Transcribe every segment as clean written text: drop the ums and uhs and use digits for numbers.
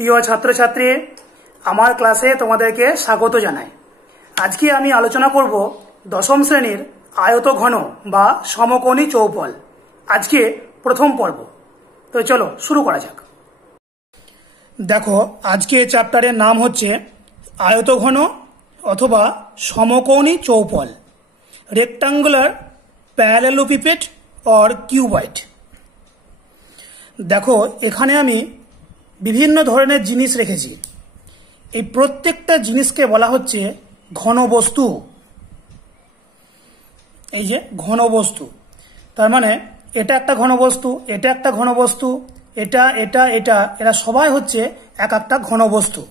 প্রিয় ছাত্রছাত্রী, আমার ক্লাসে তোমাদেরকে স্বাগত জানাই। আজকে আমি আলোচনা করব দশম শ্রেণীর আয়তঘন বা সমকোণী চৌপল। আজকে প্রথম পর্ব। তো চলো শুরু করা যাক। দেখো, আজকে চ্যাপ্টারের নাম হচ্ছে আয়তঘন অথবা সমকোণী চৌপল, রেক্টাঙ্গুলার প্যারালেলোপিপেড অর কিউবয়েড। দেখো, এখানে আমি বিভিন্ন ধরনের জিনিস রেখেছি। এই প্রত্যেকটা জিনিসকে বলা হচ্ছে ঘনবস্তু। এই যে ঘনবস্তু, তার মানে এটা একটা ঘনবস্তু, এটা একটা ঘনবস্তু, এটা এটা এটা এরা সবাই হচ্ছে এক একটা ঘনবস্তু।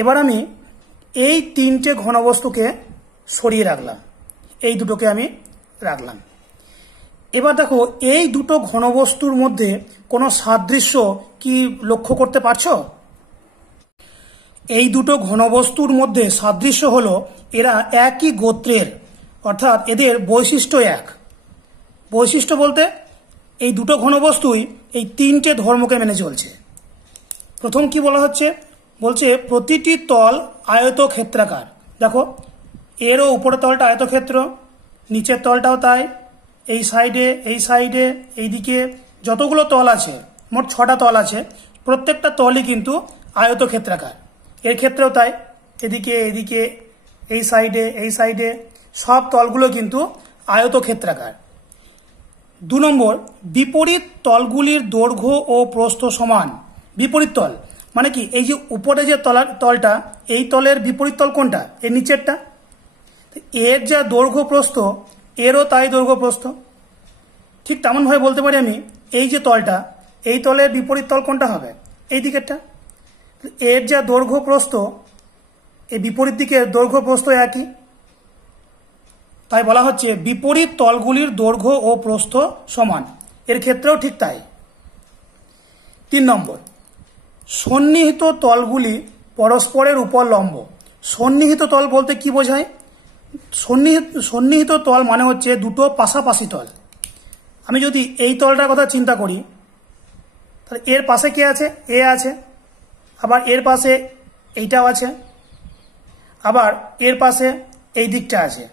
এবার আমি এই তিনটে ঘনবস্তুকে সরিয়ে রাখলাম, এই দুটোকে আমি রাখলাম। এবার দেখো, এই দুটো ঘনবস্তুর মধ্যে কোনো সাদৃশ্য কি লক্ষ্য করতে পারছো? এই দুটো ঘনবস্তুর মধ্যে সাদৃশ্য হলো এরা একই গোত্রের, অর্থাৎ এদের বৈশিষ্ট্য এক। বৈশিষ্ট্য বলতে এই দুটো ঘনবস্তুই এই তিনটে ধর্মকে মেনে চলছে। প্রথম কি বলা হচ্ছে, বলছে প্রতিটি তল আয়তক্ষেত্রাকার। দেখো, এরও উপরের তলটা আয়তক্ষেত্র, নিচের তলটাও তাই, এই সাইডে এই সাইডে এইদিকে যতগুলো তল আছে, মোট 6টা তল আছে, প্রত্যেকটা তলই কিন্তু আয়তক্ষেত্রাকার। এর ক্ষেত্রেও তাই, এদিকে এদিকে এই সাইডে সব তলগুলো কিন্তু আয়তক্ষেত্রাকার। 2 নম্বর, বিপরীত তলগুলির দৈর্ঘ্য ও প্রস্থ সমান। বিপরীত তল মানে কি? এই যে উপরে যে তলটা, এই তলের বিপরীত তল কোনটা? এর নিচেরটা। এর যা দৈর্ঘ্য প্রস্থ, এরও তাই দৈর্ঘ্য প্রস্থ। ঠিক তেমনভাবে বলতে পারি আমি, এই যে তলটা, এই তলের বিপরীত তল কোনটা হবে? এই দিকেরটা। এর যা দৈর্ঘ্য প্রস্থ, এই বিপরীত দিকের দৈর্ঘ্য প্রস্থ একই। তাই বলা হচ্ছে বিপরীত তলগুলির দৈর্ঘ্য ও প্রস্থ সমান। এর ক্ষেত্রেও ঠিক তাই। 3 নম্বর, সন্নিহিত তলগুলি পরস্পরের উপর লম্ব। সন্নিহিত তল বলতে কি বোঝায়? সন্নিহিত তল মানে হচ্ছে দুটো পাশাপাশি তল। আমি যদি এই তলটার কথা চিন্তা করি, তাহলে এর পাশে কে আছে? এ আছে। আবার এর পাশে এইটাও আছে, আবার এর পাশে এই দিকটা আছে।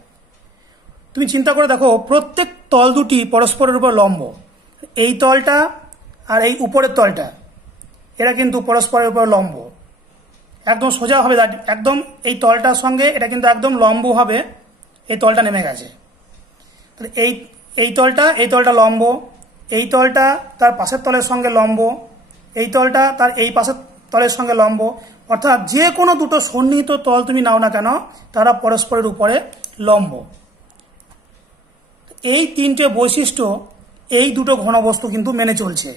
তুমি চিন্তা করে দেখো, প্রত্যেক তল দুটি পরস্পরের উপর লম্ব। এই তলটা আর এই উপরের তলটা, এরা কিন্তু পরস্পরের উপর লম্ব, একদম সোজা হবে। একদম এই তলটার সঙ্গে এটা কিন্তু একদম লম্ব হবে, এই তলটা নেমে গেছে। তাহলে এই তলটা লম্ব, এই তলটা তার পাশের তলের সঙ্গে লম্ব, এই তলটা তার এই পাশের তলের সঙ্গে লম্ব। অর্থাৎ যে কোনো দুটো সন্নিহিত তল তুমি নাও না কেন, তারা পরস্পরের উপরে লম্ব। এই তিনটে বৈশিষ্ট্য এই দুটো ঘনবস্তু কিন্তু মেনে চলছে।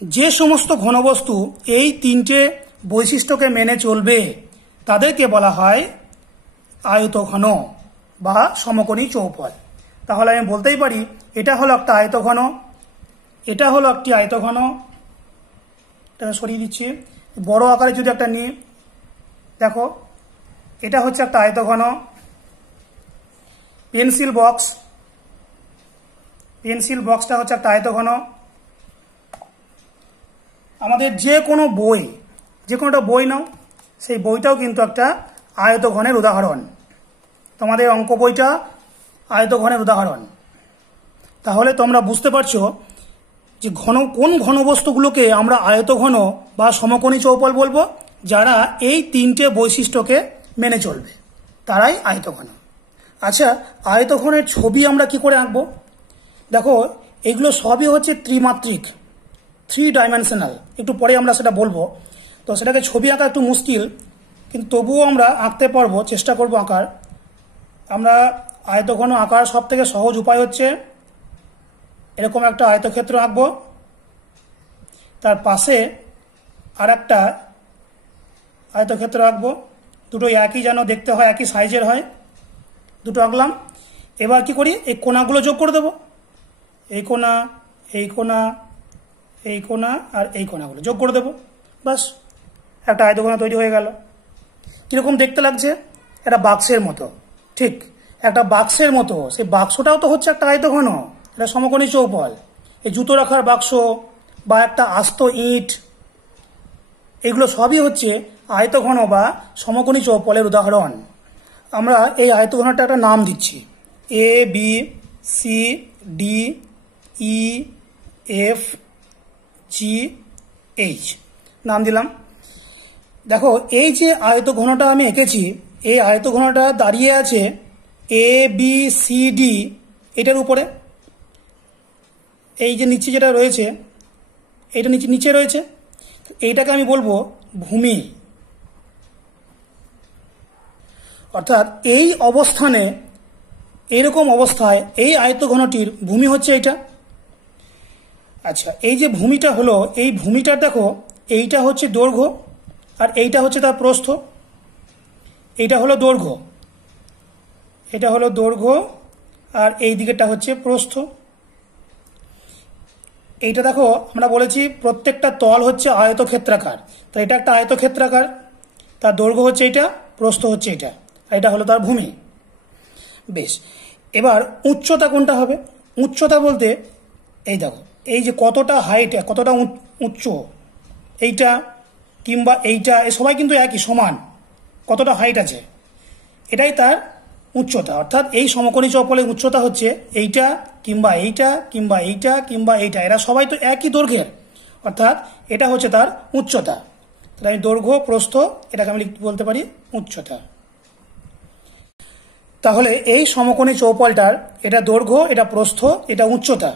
যে সমস্ত ঘনবস্তু এই তিনটে বৈশিষ্ট্যকে মেনে চলবে তাদেরকে বলা হয় আয়তঘন বা সমকোণী চৌপল। তাহলে আমি বলতেই পারি, এটা হলো একটা আয়তঘন, এটা হলো একটি আয়তঘন। এটা সরিয়ে দিচ্ছি, বড় আকারে যদি একটা নিই, দেখো এটা হচ্ছে একটা আয়তঘন। পেন্সিল বক্সটা হচ্ছে একটা আয়তঘন। আমাদের যে কোনো একটা বই নাও, সেই বইটাও কিন্তু একটা আয়তঘনের উদাহরণ। তোমাদের অঙ্ক বইটা আয়তঘনের উদাহরণ। তাহলে তোমরা বুঝতে পারছো যে কোন ঘনবস্তুগুলোকে আমরা আয়তঘন বা সমকোণী চৌপল বলবো? যারা এই তিনটে বৈশিষ্ট্যকে মেনে চলবে, তারাই আয়তঘন। আচ্ছা, আয়তঘনের ছবি আমরা কি করে আঁকবো? দেখো, এগুলো সবই হচ্ছে ত্রিমাত্রিক, 3 ডাইমেনশনাল। একটু পরে আমরা সেটা বলবো। তো সেটাকে ছবি আঁকা একটু মুশকিল, কিন্তু তবুও আমরা আঁকতে পারবো, চেষ্টা করবো আঁকার। আমরা আয়তঘন আঁকার সব থেকে সহজ উপায় হচ্ছে এরকম একটা আয়তক্ষেত্র আঁকবো, তার পাশে আর একটা আয়তক্ষেত্র আঁকবো। দুটো একই যেন দেখতে হয়, একই সাইজের হয়, দুটো আঁকলাম। এবার কি করি, এই কোণাগুলো যোগ করে দেবো। এই কোণা, এই কোণা, এই কোণা আর এই কোণাগুলো যোগ করে দেবো। বাস, একটা আয়তঘন তৈরি হয়ে গেল। কিরকম দেখতে লাগছে? একটা বাক্সের মতো। ঠিক একটা বাক্সের মতো। সেই বাক্সটাও তো হচ্ছে একটা আয়তঘন, এটা সমকোণী চৌপল। এই জুতো রাখার বাক্স বা একটা আস্ত ইট, এগুলো সবই হচ্ছে আয়তঘন বা সমকোণী চৌপলের উদাহরণ। আমরা এই আয়তঘনটা একটা নাম দিচ্ছি, A B C D E F G H নাম দিলাম। দেখো এই যে আয়তঘনটা আমি এঁকেছি, এই আয়তঘনটা দাঁড়িয়ে আছে এ বি সি ডি এটার উপরে। এই যে নিচে যেটা রয়েছে এটা নিচে রয়েছে, এইটাকে আমি বলবো ভূমি। অর্থাৎ এই অবস্থানে, এইরকম অবস্থায় এই আয়তঘনটির ভূমি হচ্ছে এটা। আচ্ছা, এই যে ভূমিটা হলো, এই ভূমিটা দেখো এইটা হচ্ছে দৈর্ঘ্য আর এইটা হচ্ছে তার প্রস্থ। এইটা হলো দৈর্ঘ্য, এটা হলো দৈর্ঘ্য আর এই দিকেরটা হচ্ছে প্রস্থ। এইটা দেখো আমরা বলেছি প্রত্যেকটা তল হচ্ছে আয়তক্ষেত্রাকার, তো এটা একটা আয়তক্ষেত্রাকার, তার দৈর্ঘ্য হচ্ছে এটা, প্রস্থ হচ্ছে এটা, আর এটা হলো তার ভূমি। বেশ, এবার উচ্চতা কোনটা হবে? উচ্চতা বলতে এই দেখো এই যে কতটা হাইট, কতটা উচ্চ, এইটা কিংবা এইটা, এ সবাই কিন্তু একই সমান, কতটা হাইট আছে এটাই তার উচ্চতা। অর্থাৎ এই সমকোণী চৌপলের উচ্চতা হচ্ছে এইটা কিংবা এইটা কিংবা এইটা কিংবা এইটা, এরা সবাই তো একই দৈর্ঘ্যের, অর্থাৎ এটা হচ্ছে তার উচ্চতা। তাহলে আমি দৈর্ঘ্য প্রস্থ এটাকে আমি বলতে পারি উচ্চতা। তাহলে এই সমকোণী চৌপলটার এটা দৈর্ঘ্য, এটা প্রস্থ, এটা উচ্চতা,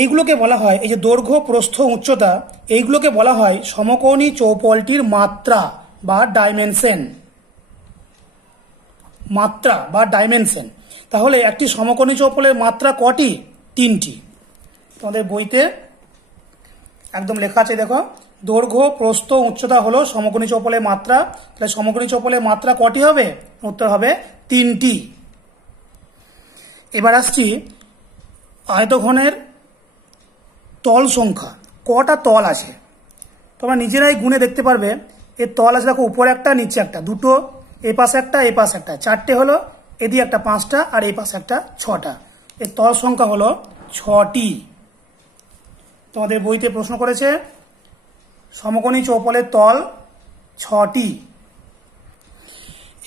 এইগুলোকে বলা হয়, এই যে দৈর্ঘ্য প্রস্থ উচ্চতা, এইগুলোকে বলা হয় সমকোণী চৌপলটির মাত্রা বা ডাইমেনশন। মাত্রা বা ডাইমেনশন। তাহলে একটি সমকোণী চৌপলের মাত্রা কটি? 3টি। তোমাদের বইতে একদম লেখা আছে, দেখো দৈর্ঘ্য প্রস্থ উচ্চতা হলো সমকোণী চৌপলের মাত্রা। তাহলে সমকোণী চৌপলের মাত্রা কটি হবে? উত্তর হবে 3টি। এবার আসছি আয়তঘনের তল সংখ্যা, কটা তল আছে তোমরা নিজেরাই গুনে দেখতে পারবে। এর তল আছে দেখো, উপরে একটা নিচে একটা, দুটো, এই পাশে একটা এই পাশে একটা, 4টে হলো, এদিকে একটা 5টা আর এই পাশে একটা 6টা। এর তল সংখ্যা হলো 6টি। তোমাদের বইতে প্রশ্ন করেছে সমকোণী চৌপলের তল 6টি।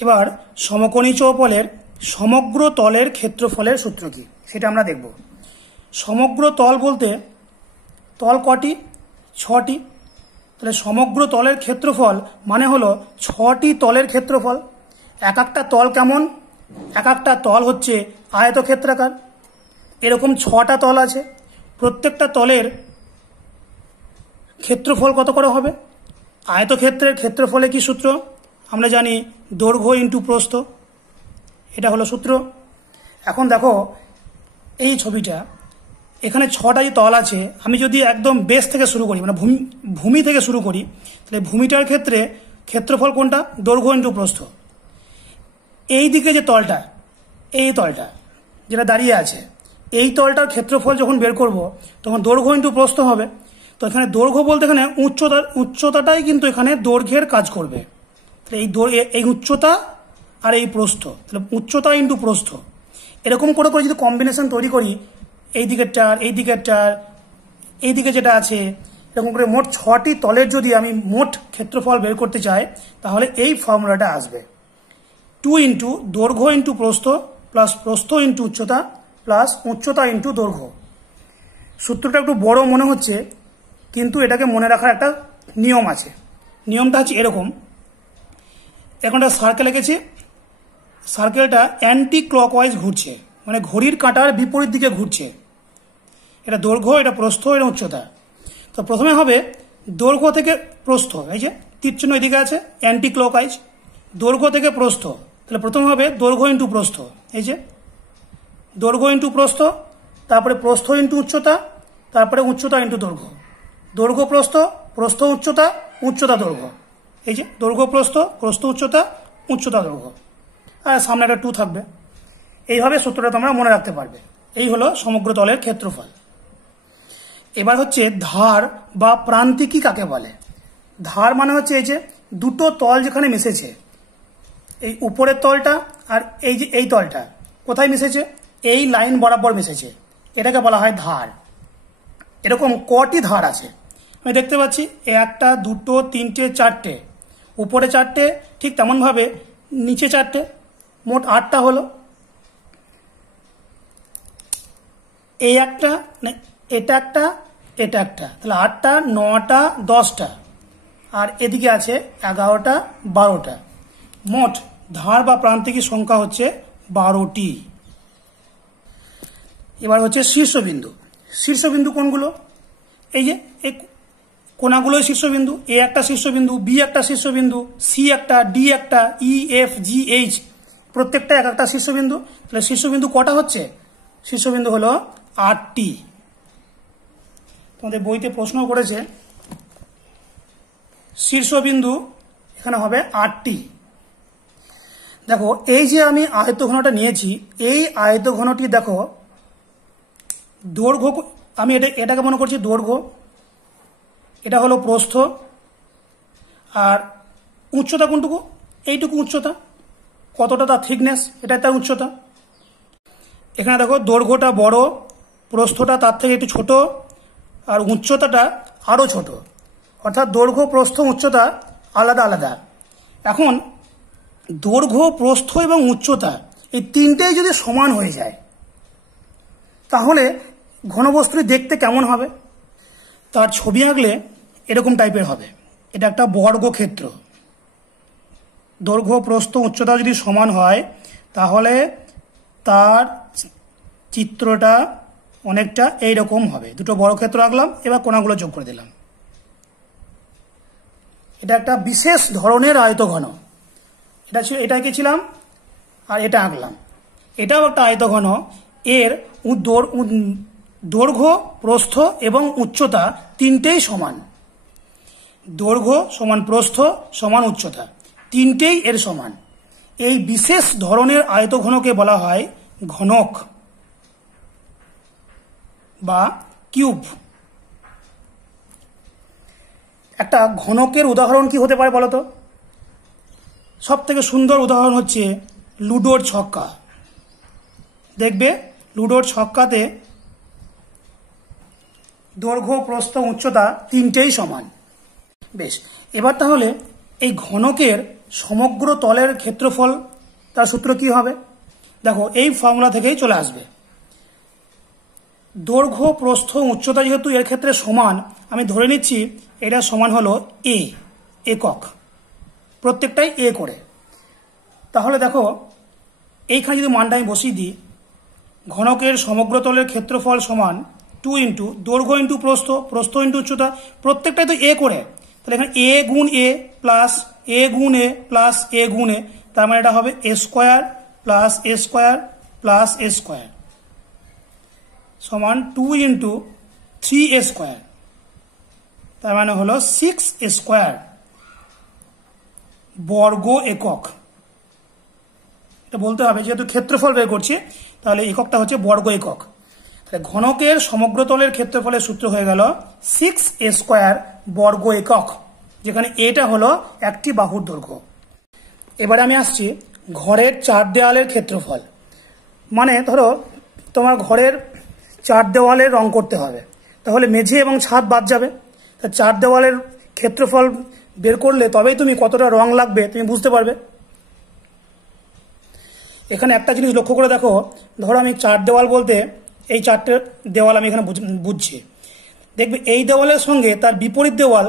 এবার সমকোণী চৌপলের সমগ্র তলের ক্ষেত্রফলের সূত্র কি সেটা আমরা দেখব। সমগ্র তল বলতে তল কটি? 6টি। তাহলে সমগ্র তলের ক্ষেত্রফল মানে হলো 6টি তলের ক্ষেত্রফল। এক একটা তল কেমন? এক একটা তল হচ্ছে আয়তক্ষেত্রাকার। এরকম 6টা তল আছে, প্রত্যেকটা তলের ক্ষেত্রফল কত করে হবে? আয়তক্ষেত্রের ক্ষেত্রফলে কি সূত্র? আমরা জানি দৈর্ঘ্য ইন্টু প্রস্থ, এটা হলো সূত্র। এখন দেখো এই ছবিটা, এখানে 6টাই তল আছে, আমি যদি একদম বেস থেকে শুরু করি, মানে ভূমি থেকে শুরু করি, তাহলে ভূমিটার ক্ষেত্রে ক্ষেত্রফল কোনটা? দৈর্ঘ্য ইন্টু প্রস্থ। এই দিকে যে তলটা, এই তলটা যেটা দাঁড়িয়ে আছে, এই তলটার ক্ষেত্রফল যখন বের করব তখন দৈর্ঘ্য ইন্টু প্রস্থ হবে। তো এখানে দৈর্ঘ্য বলতে এখানে উচ্চতাটাই কিন্তু এখানে দৈর্ঘ্যের কাজ করবে। তাহলে এই উচ্চতা আর এই প্রস্থ, তাহলে উচ্চতা ইন্টু প্রস্থ, এরকম করে করে যদি কম্বিনেশন তৈরি করি, এই দিকেরটার এই দিকেরটার এই দিকে যেটা আছে, এরকম করে মোট 6টি তলের যদি আমি মোট ক্ষেত্রফল বের করতে চাই, তাহলে এই ফর্মুলাটা আসবে 2 ইন্টু দৈর্ঘ্য ইন্টু প্রস্থ প্লাস প্রস্থ ইন্টু উচ্চতা প্লাস উচ্চতা ইন্টু দৈর্ঘ্য। সূত্রটা একটু বড় মনে হচ্ছে, কিন্তু এটাকে মনে রাখার একটা নিয়ম আছে। নিয়মটা হচ্ছে এরকম, এখন একটা সার্কেল এঁকেছি, সার্কেলটা অ্যান্টি ক্লকওয়াইজ ঘুরছে, মানে ঘড়ির কাঁটার বিপরীত দিকে ঘুরছে। এটা দৈর্ঘ্য, এটা প্রস্থ, এটা উচ্চতা। তো প্রথমে হবে দৈর্ঘ্য থেকে প্রস্থ, এই যে তীর চিহ্ন এদিকে আছে, অ্যান্টি ক্লকওয়াইজ। দৈর্ঘ্য থেকে প্রস্থ, তাহলে প্রথমে হবে দৈর্ঘ্য ইন্টু প্রস্থ, এই যে দৈর্ঘ্য ইন্টু প্রস্থ, তারপরে প্রস্থ ইন্টু উচ্চতা, তারপরে উচ্চতা ইন্টু দৈর্ঘ্য। দৈর্ঘ্য প্রস্থ, প্রস্থ উচ্চতা, উচ্চতা দৈর্ঘ্য, এই যে দৈর্ঘ্য প্রস্থ, প্রস্থ উচ্চতা, উচ্চতা দৈর্ঘ্য, আর সামনে একটা 2 থাকবে। এইভাবে সূত্রটা তোমরা মনে রাখতে পারবে। এই হলো সমগ্র তলের ক্ষেত্রফল। এবার হচ্ছে ধার বা প্রান্তিকী কাকে বলে? ধার মানে হচ্ছে এই যে দুটো তল যেখানে মিশেছে, এই উপরের তলটা আর এই যে এই তলটা কোথায় মিশেছে? এই লাইন বরাবর মিশেছে, এটাকে বলা হয় ধার। এরকম কটি ধার আছে? আমি দেখতে পাচ্ছি একটা, দুটো, তিনটে, চারটে, উপরে চারটে, ঠিক তেমনভাবে নিচে চারটে, মোট 8টা হলো। এই একটা, এটা একটা, এটা একটা, তাহলে 8টা, 9টা, 10টা, আর এদিকে আছে 11টা, 12টা। মোট ধার বা প্রান্তিকের সংখ্যা হচ্ছে 12টি। এবার হচ্ছে শীর্ষবিন্দু। শীর্ষবিন্দু কোনগুলো? এই যে এই কোনাগুলোই শীর্ষবিন্দু। এ একটা শীর্ষবিন্দু, বি একটা শীর্ষবিন্দু, সি একটা, ডি একটা, ই, এফ, জি, এইচ, প্রত্যেকটা এক একটা শীর্ষবিন্দু। তাহলে শীর্ষবিন্দু কটা হচ্ছে? শীর্ষবিন্দু হলো 8টি। তোমাদের বইতে প্রশ্ন করেছে শীর্ষবিন্দু এখানে হবে 8টি। দেখো এই যে আমি আয়তঘনটা নিয়েছি, এই আয়তঘনটি দেখো দৈর্ঘ্য, আমি এটাকে মনে করছি দৈর্ঘ্য, এটা হলো প্রস্থ, আর উচ্চতা কোনটুকু? এইটুকু উচ্চতা। কতটা তার থিকনেস, এটাই তার উচ্চতা। এখানে দেখো দৈর্ঘ্যটা বড়, প্রস্থটা তার থেকে একটু ছোট, আর উচ্চতাটা আরো ছোট, অর্থাৎ দৈর্ঘ্য, প্রস্থ, উচ্চতা আলাদা আলাদা। এখন দৈর্ঘ্য, প্রস্থ এবং উচ্চতা এই তিনটেই যদি সমান হয়ে যায় তাহলে ঘনবস্তুটি দেখতে কেমন হবে? তার ছবি আঁকলে এরকম টাইপের হবে। এটা একটা বর্গক্ষেত্র। দৈর্ঘ্য, প্রস্থ, উচ্চতা যদি সমান হয় তাহলে তার চিত্রটা অনেকটা এইরকম হবে। দুটো বর্গক্ষেত্র আঁকলাম, এবার কোণাগুলো যোগ করে দিলাম। এটা একটা বিশেষ ধরনের আয়তঘন। এটা এঁকেছিলাম আর এটা আঁকলাম। এটাও একটা আয়তঘন। এর দৈর্ঘ্য, প্রস্থ এবং উচ্চতা তিনটেই সমান। দৈর্ঘ্য সমান প্রস্থ সমান উচ্চতা, তিনটেই এর সমান। এই বিশেষ ধরনের আয়তঘনকে বলা হয় ঘনক বা কিউব। একটা ঘনকের উদাহরণ কি হতে পারে বলতো? সব থেকে সুন্দর উদাহরণ হচ্ছে লুডোর ছক্কা। দেখবে লুডোর ছক্কাতে দৈর্ঘ্য, প্রস্থ, উচ্চতা তিনটেই সমান। বেশ, এবার তাহলে এই ঘনকের সমগ্র তলের ক্ষেত্রফল, তার সূত্র কি হবে? দেখো এই ফর্মুলা থেকেই চলে আসবে। দৈর্ঘ্য, প্রস্থ, উচ্চতা যেহেতু এর ক্ষেত্রে সমান, আমি ধরে নিচ্ছি এটা সমান হলো এ, একক, প্রত্যেকটাই এ করে। তাহলে দেখো এইখানে যদি মানটা আমি বসিয়ে দিই, ঘনকের সমগ্র তলের ক্ষেত্রফল সমান 2 ইন্টু দৈর্ঘ্য ইন্টু প্রস্থ, প্রস্থ ইন্টু উচ্চতা, প্রত্যেকটাই তো এ করে। তাহলে এখানে এ গুণ এ প্লাস এ গুণ এ প্লাস এ গুণ এ, তার মানে এটা হবে এ স্কোয়ার প্লাস এ স্কোয়ার প্লাস এ স্কোয়ার সমান 2 ইন্টু 3 এ স্কোয়ার, তার মানে হলো 6 এ স্কোয়ার বর্গ একক। এটা বলতে হবে, যেহেতু ক্ষেত্রফল বের করছি তাহলে এককটা হচ্ছে বর্গ একক। তাহলে ঘনকের সমগ্র তলের ক্ষেত্রফলের সূত্র হয়ে গেল 6 এ স্কোয়ার বর্গ একক, যেখানে এটা হলো একটি বাহুর দৈর্ঘ্য। এবারে আমি আসছি ঘরের 4 দেওয়ালের ক্ষেত্রফল। মানে ধরো তোমার ঘরের 4 দেওয়ালের রং করতে হবে, তাহলে মেঝে এবং ছাদ বাদ যাবে। তা 4 দেওয়ালের ক্ষেত্রফল বের করলে তবেই তুমি কতটা রং লাগবে তুমি বুঝতে পারবে। এখানে একটা জিনিস লক্ষ্য করে দেখো, ধরো আমি 4 দেওয়াল বলতে এই 4টে দেওয়াল আমি এখানে বুঝছি। দেখবে এই দেওয়ালের সঙ্গে তার বিপরীত দেওয়াল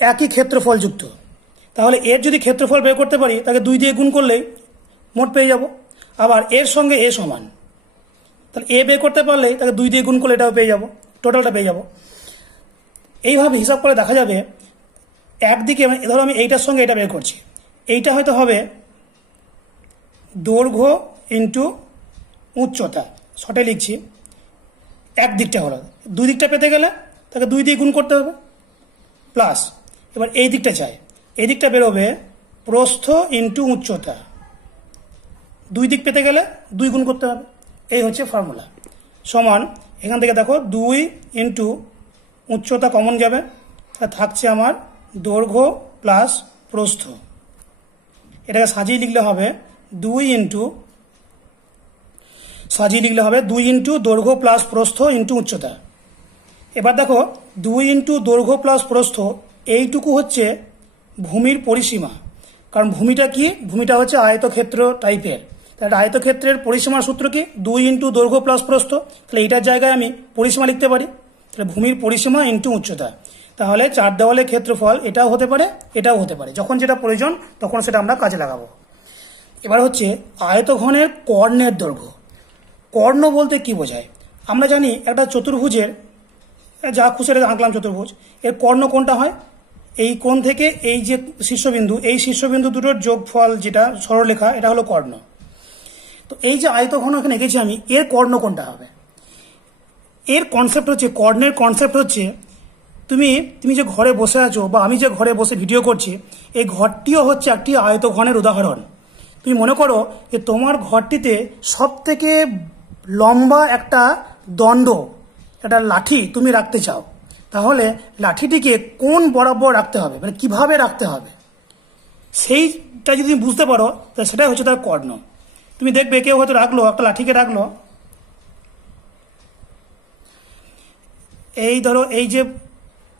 একই ক্ষেত্রফল যুক্ত। তাহলে এর যদি ক্ষেত্রফল বের করতে পারি তাকে 2 দিয়ে গুণ করলেই মোট পেয়ে যাব। আবার এর সঙ্গে এ সমান, তাহলে এ বের করতে পারলেই তাকে 2 দিয়ে গুণ করলে এটাও পেয়ে যাব, টোটালটা পেয়ে যাব। এইভাবে হিসাব করে দেখা যাবে একদিকে, ধরো আমি এইটার সঙ্গে এটা বের করছি, এইটা হয়তো হবে দৈর্ঘ্য ইন্টু উচ্চতা, শর্টে লিখছি, একদিকটা হলো। 2 দিকটা পেতে গেলে তাকে 2 দিয়ে গুণ করতে হবে প্লাস, এবার এই দিকটা চাই, এই দিকটা বেরোবে প্রস্থ ইন্টু উচ্চতা, 2 দিক পেতে গেলে 2 গুণ করতে হবে। এই হচ্ছে ফর্মুলা। সমান এখান থেকে দেখো 2 ইন্টু উচ্চতা কমন যাবে, তা থাকছে আমার দৈর্ঘ্য প্লাস প্রস্থ। এটাকে সাজিয়ে লিখলে হবে 2 ইন্টু দৈর্ঘ্য প্লাস প্রস্থ ইন্টু উচ্চতা। এবার দেখো 2 ইন্টু দৈর্ঘ্য প্লাস প্রস্থ, এইটুকু হচ্ছে ভূমির পরিসীমা। কারণ ভূমিটা কি, ভূমিটা হচ্ছে আয়তক্ষেত্র টাইপের, তাহলে আয়তক্ষেত্রের পরিসীমার সূত্র কি 2 ইন্টু দৈর্ঘ্য প্লাস প্রস্থ। তাহলে এইটার জায়গায় আমি পরিসীমা লিখতে পারি, তাহলে ভূমির পরিসীমা ইন্টু উচ্চতা। তাহলে 4 দেওয়ালের ক্ষেত্রফল এটাও হতে পারে, এটাও হতে পারে, যখন যেটা প্রয়োজন তখন সেটা আমরা কাজে লাগাবো। এবার হচ্ছে আয়তঘনের কর্ণের দৈর্ঘ্য। কর্ণ বলতে কি বোঝায়? আমরা জানি একটা চতুর্ভুজের, যা খুশি আঁকলাম চতুর্ভুজ, এর কর্ণ কোনটা হয়? এই কোণ থেকে এই যে শীর্ষবিন্দু, এই শীর্ষবিন্দু দুটোর যোগফল যেটা সরলরেখা, এটা হলো কর্ণ। তো এই যে আয়তঘন এখানে এঁকেছি আমি, এর কর্ণ কোনটা হবে? এর কনসেপ্ট হচ্ছে, কর্ণের কনসেপ্ট হচ্ছে, তুমি যে ঘরে বসে আছো বা আমি যে ঘরে বসে ভিডিও করছি, এই ঘরটিও হচ্ছে একটি আয়তঘনের উদাহরণ। তুমি মনে করো যে তোমার ঘরটিতে সব থেকে লম্বা একটা দণ্ড, একটা লাঠি তুমি রাখতে চাও, তাহলে লাঠিটিকে কোন বরাবর রাখতে হবে, মানে কিভাবে রাখতে হবে, সেইটা যদি তুমি বুঝতে পারো তাহলে সেটাই হচ্ছে তার কর্ণ। তুমি দেখবে কেউ হয়তো রাখলো, একটা লাঠিকে রাখলো, এই ধরো এই যে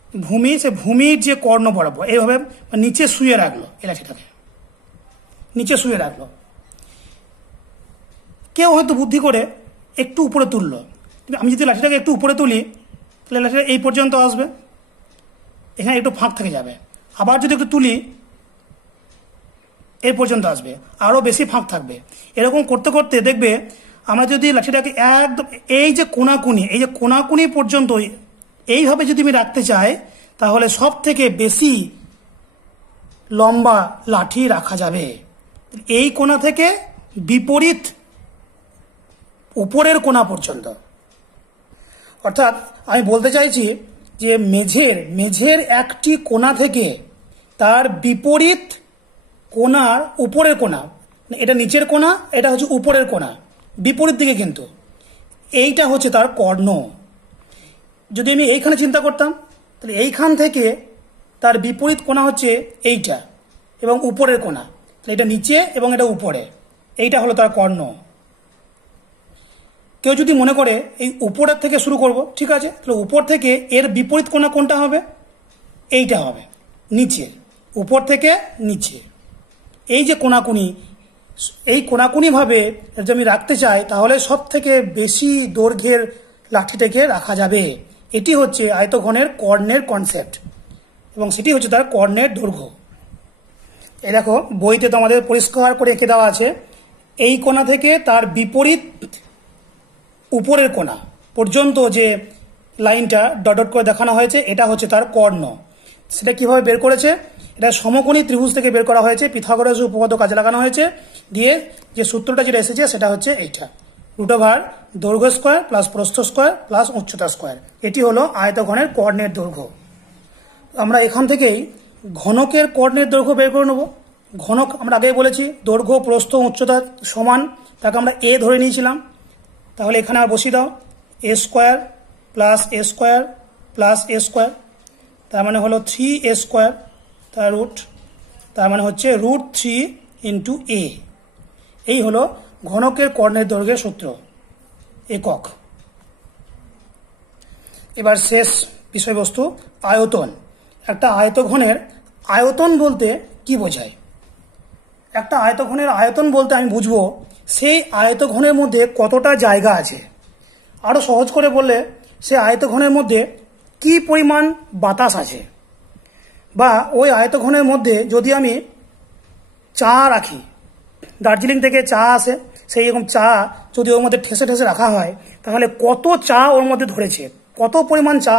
ভূমি, সে ভূমির যে কর্ণ বরাবর এইভাবে নিচে শুয়ে রাখলো, এই লাঠিটাকে নিচে শুয়ে রাখলো। কেউ হয়তো বুদ্ধি করে একটু উপরে তুললো, আমি যদি লাঠিটাকে একটু উপরে তুলি তাহলে লাঠিটা এই পর্যন্ত আসবে, এখানে একটু ফাঁক থেকে যাবে। আবার যদি একটু তুলি এই পর্যন্ত আসবে, আরও বেশি ফাঁক থাকবে। এরকম করতে করতে দেখবে আমরা যদি লাঠিটাকে একদম এই যে কোনাকুনি, এই যে কোনাকুনি পর্যন্ত এইভাবে যদি আমি রাখতে চাই, তাহলে সব থেকে বেশি লম্বা লাঠি রাখা যাবে এই কোণা থেকে বিপরীত উপরের কোণা পর্যন্ত। অর্থাৎ আমি বলতে চাইছি যে মেঝের একটি কোণা থেকে তার বিপরীত কোণার উপরের কোণা, এটা নিচের কোণা, এটা হচ্ছে উপরের কোণা, বিপরীত দিকে, কিন্তু এইটা হচ্ছে তার কর্ণ। যদি আমি এইখানে চিন্তা করতাম তাহলে এইখান থেকে তার বিপরীত কোণা হচ্ছে এইটা এবং উপরের কোণা, তাহলে এটা নিচে এবং এটা উপরে, এইটা হলো তার কর্ণ। কেউ যদি মনে করে এই উপরের থেকে শুরু করব, ঠিক আছে, তাহলে উপর থেকে এর বিপরীত কোণা কোনটা হবে? এইটা হবে নিচে, উপর থেকে নিচে। এই যে কোনাকুনি, এই কোনাকুনিভাবে যদি আমি রাখতে চাই তাহলে সব থেকে বেশি দৈর্ঘ্যের লাঠিটাকে রাখা যাবে। এটি হচ্ছে আয়তঘনের কর্ণের কনসেপ্ট এবং সেটি হচ্ছে তার কর্ণের দৈর্ঘ্য। এই দেখো বইতে তো আমাদের পরিষ্কার করে এঁকে দেওয়া আছে, এই কোণা থেকে তার বিপরীত উপরের কোণা পর্যন্ত যে লাইনটা ডট ডট করে দেখানো হয়েছে, এটা হচ্ছে তার কর্ণ। সেটা কিভাবে বের করেছে? এটা সমকোণী ত্রিভুজ থেকে বের করা হয়েছে, পিথাগোরাস উপপাদ্য কাজে লাগানো হয়েছে, দিয়ে যে সূত্রটা যেটা এসেছে সেটা হচ্ছে এইটা, √ দৈর্ঘ্য স্কোয়ার প্লাস প্রস্থ স্কোয়ার প্লাস উচ্চতা স্কোয়ার। এটি হলো আয়তঘনের কর্ণের দৈর্ঘ্য। আমরা এখান থেকেই ঘনকের কর্ণের দৈর্ঘ্য বের করে নেব। ঘনক আমরা আগেই বলেছি দৈর্ঘ্য প্রস্থ উচ্চতা সমান, তাকে আমরা এ ধরে নিয়েছিলাম। তাহলে এখানে আর বসিয়ে দাও, এ স্কোয়ার প্লাস এ স্কোয়ার প্লাস এ স্কোয়ার, তার মানে হলো 3a স্কোয়ার, তার রুট, তার মানে হচ্ছে √3 ইন্টু এ। এই হলো ঘনকের কর্ণের দৈর্ঘ্যের সূত্র, একক। এবার শেষ বিষয়বস্তু আয়তন। একটা আয়তঘনের আয়তন বলতে কি বোঝায়? একটা আয়তঘনের আয়তন বলতে আমি বুঝবো সেই আয়তঘনের মধ্যে কতটা জায়গা আছে। আরো সহজ করে বললে সেই আয়তঘনের মধ্যে কি পরিমাণ বাতাস আছে, বা ওই আয়তঘনের মধ্যে যদি আমি চা রাখি, দার্জিলিং থেকে চা আসে, সেই রকম চা যদি ওর মধ্যে ঠেসে ঠেসে রাখা হয় তাহলে কত চা ওর মধ্যে ধরেছে, কত পরিমাণ চা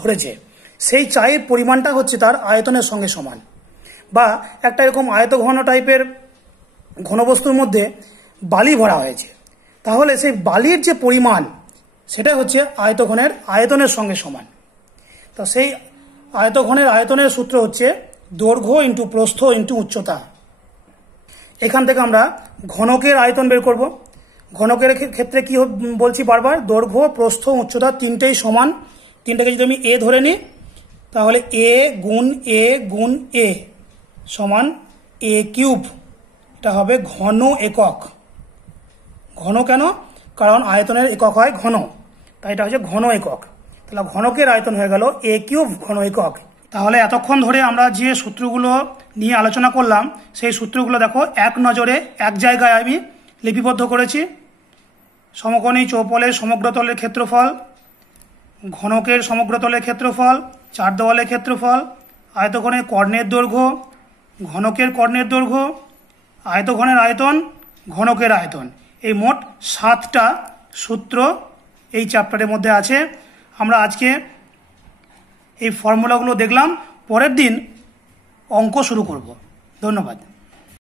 ধরেছে, সেই চায়ের পরিমাণটা হচ্ছে তার আয়তনের সঙ্গে সমান। বা একটা এরকম আয়তঘন টাইপের ঘনবস্তুর মধ্যে বালি ভরা হয়েছে, তাহলে সেই বালির যে পরিমাণ সেটা হচ্ছে আয়তঘনের আয়তনের সঙ্গে সমান। তো সেই আয়তঘনের আয়তনের সূত্র হচ্ছে দৈর্ঘ্য ইন্টু প্রস্থ ইন্টু উচ্চতা। এখান থেকে আমরা ঘনকের আয়তন বের করব। ঘনকের ক্ষেত্রে কি বলছি বারবার, দৈর্ঘ্য প্রস্থ উচ্চতা তিনটেই সমান। তিনটাকে যদি আমি এ ধরে নিই তাহলে এ গুণ এ সমান a³ এটা হবে ঘন একক। ঘন কেন? কারণ আয়তনের একক হয় ঘন, তাই এটা হচ্ছে ঘন একক। তাহলে ঘনকের আয়তন হয়ে গেল a কিউব ঘন একক। তাহলে এতক্ষণ ধরে আমরা যে সূত্রগুলো নিয়ে আলোচনা করলাম সেই সূত্রগুলো দেখো এক নজরে এক জায়গায় আমি লিপিবদ্ধ করেছি। সমকোণী চৌপলের সমগ্রতলের ক্ষেত্রফল, ঘনকের সমগ্রতলের ক্ষেত্রফল, চার দেওয়ালের ক্ষেত্রফল, আয়তঘনের কর্ণের দৈর্ঘ্য, ঘনকের কর্ণের দৈর্ঘ্য, আয়তঘনের আয়তন, ঘনকের আয়তন, এই মোট 7টা সূত্র এই চ্যাপ্টারের মধ্যে আছে। আমরা আজকে এই ফর্মুলাগুলো দেখলাম, পরের দিন অঙ্ক শুরু করব। ধন্যবাদ।